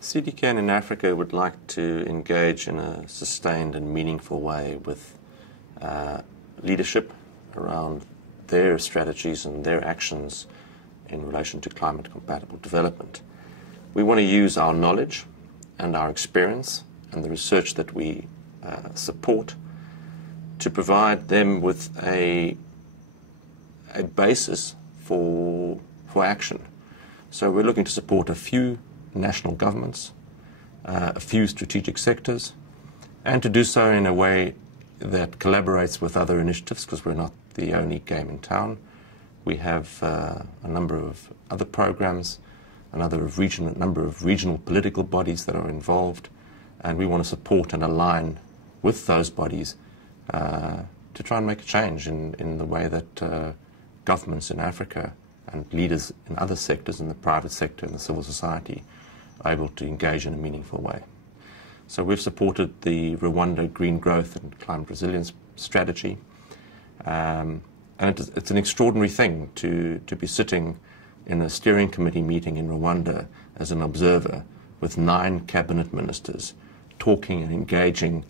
CDKN in Africa would like to engage in a sustained and meaningful way with leadership around their strategies and their actions in relation to climate-compatible development. We want to use our knowledge and our experience and the research that we support to provide them with a basis for action. So we're looking to support a few national governments, a few strategic sectors, and to do so in a way that collaborates with other initiatives, because we're not the only game in town. We have a number of other programs, a number of regional political bodies that are involved, and we want to support and align with those bodies to try and make a change in the way that governments in Africa and leaders in other sectors, in the private sector and the civil society, are able to engage in a meaningful way. So we've supported the Rwanda Green Growth and Climate Resilience Strategy. And it's an extraordinary thing to be sitting in a steering committee meeting in Rwanda as an observer with 9 cabinet ministers talking and engaging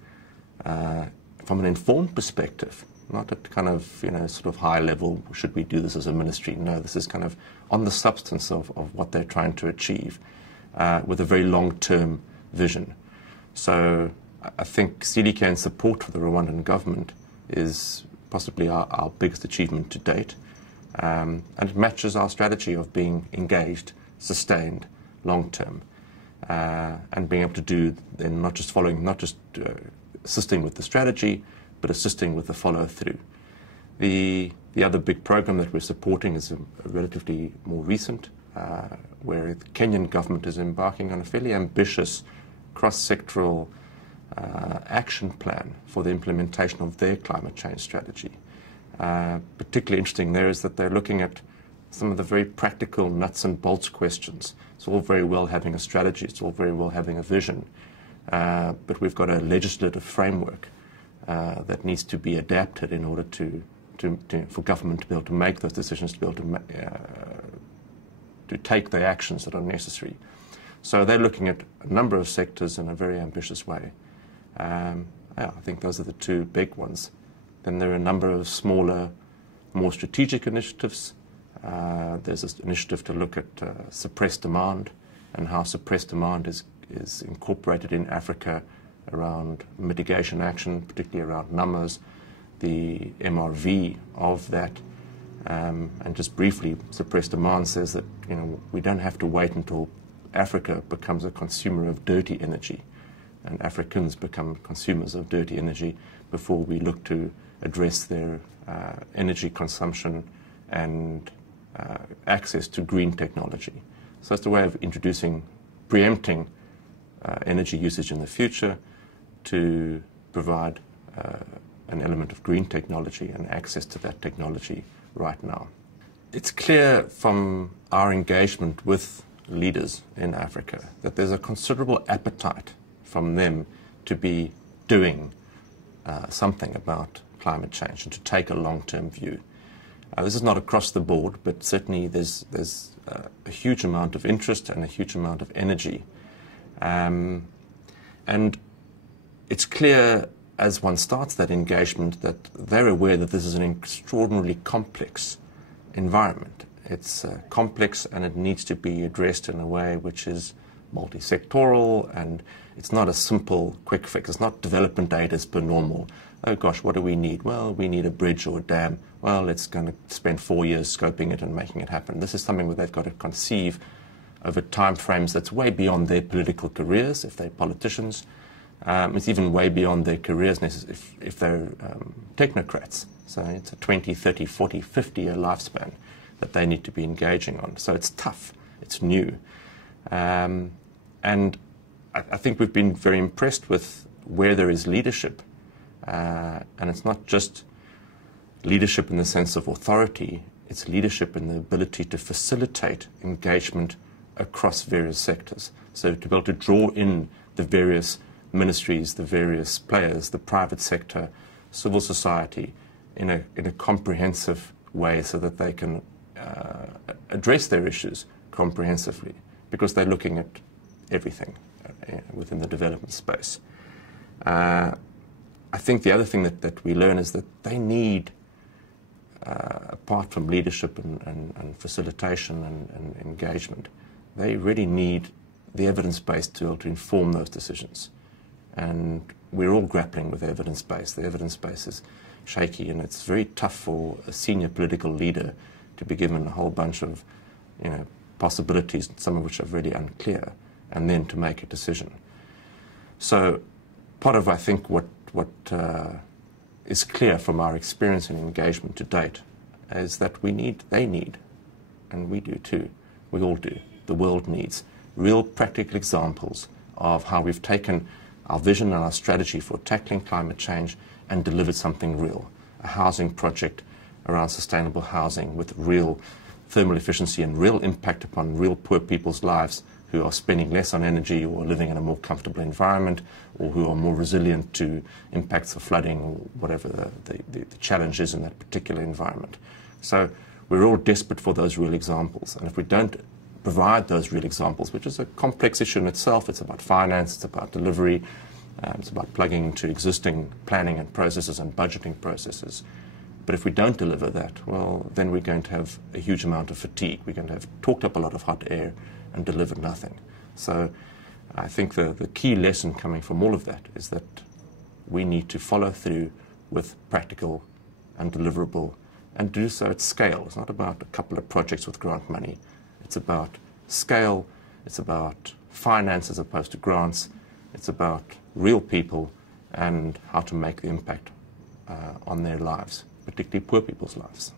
from an informed perspective, not at kind of, sort of high level, should we do this as a ministry? No, this is kind of on the substance of what they're trying to achieve with a very long-term vision. So I think CDKN's support for the Rwandan government is possibly our biggest achievement to date. And it matches our strategy of being engaged, sustained, long-term, and being able to do then not just assisting with the strategy, but assisting with the follow-through. The other big program that we're supporting is a relatively more recent, where the Kenyan government is embarking on a fairly ambitious cross-sectoral action plan for the implementation of their climate change strategy. Particularly interesting there is that they're looking at some of the very practical nuts and bolts questions. It's all very well having a strategy, it's all very well having a vision, but we've got a legislative framework that needs to be adapted in order for government to be able to make those decisions, to be able to take the actions that are necessary. So they're looking at a number of sectors in a very ambitious way. I think those are the 2 big ones. Then there are a number of smaller, more strategic initiatives. There's this initiative to look at suppressed demand and how suppressed demand is incorporated in Africa around mitigation action, particularly around numbers, the MRV of that. And just briefly, suppressed demand says that we don't have to wait until Africa becomes a consumer of dirty energy and Africans become consumers of dirty energy before we look to address their energy consumption and access to green technology. So it's a way of preempting energy usage in the future to provide an element of green technology and access to that technology right now. It's clear from our engagement with leaders in Africa that there's a considerable appetite from them to be doing something about climate change and to take a long-term view. This is not across the board, but certainly there's a huge amount of interest and a huge amount of energy. And it's clear as one starts that engagement that they're aware that this is an extraordinarily complex environment. It's complex and it needs to be addressed in a way which is multi-sectoral, and it's not a simple quick fix. It's not development aid as per normal. Oh gosh, what do we need? Well, we need a bridge or a dam. Well, it's going to spend 4 years scoping it and making it happen. This is something where they've got to conceive over time frames that's way beyond their political careers, if they're politicians. It's even way beyond their careers if they're technocrats. So it's a 20, 30, 40, 50-year lifespan that they need to be engaging on. So it's tough. It's new. And I think we've been very impressed with where there is leadership. And it's not just leadership in the sense of authority. It's leadership in the ability to facilitate engagement across various sectors. So to be able to draw in the various ministries, the various players, the private sector, civil society, in a comprehensive way so that they can address their issues comprehensively, because they're looking at everything within the development space. I think the other thing that we learn is that they need, apart from leadership and facilitation and engagement, they really need the evidence base to be able to inform those decisions. And we're all grappling with evidence base. The evidence base is shaky, and it's very tough for a senior political leader to be given a whole bunch of, possibilities, some of which are really unclear, and then to make a decision. So part of, I think, what is clear from our experience and engagement to date is that they need, and we do too, we all do, the world needs real practical examples of how we've taken our vision and our strategy for tackling climate change and delivered something real, a housing project around sustainable housing with real thermal efficiency and real impact upon real poor people's lives who are spending less on energy or living in a more comfortable environment, or who are more resilient to impacts of flooding or whatever the challenge is in that particular environment. So we're all desperate for those real examples, and if we don't provide those real examples, which is a complex issue in itself, it's about finance, it's about delivery, it's about plugging into existing planning and processes and budgeting processes. But if we don't deliver that, well, then we're going to have a huge amount of fatigue. We're going to have talked up a lot of hot air and delivered nothing. So I think the key lesson coming from all of that is that we need to follow through with practical and deliverable, and do so at scale. It's not about a couple of projects with grant money. It's about scale. It's about finance as opposed to grants. It's about real people and how to make the impact on their lives, particularly poor people's lives.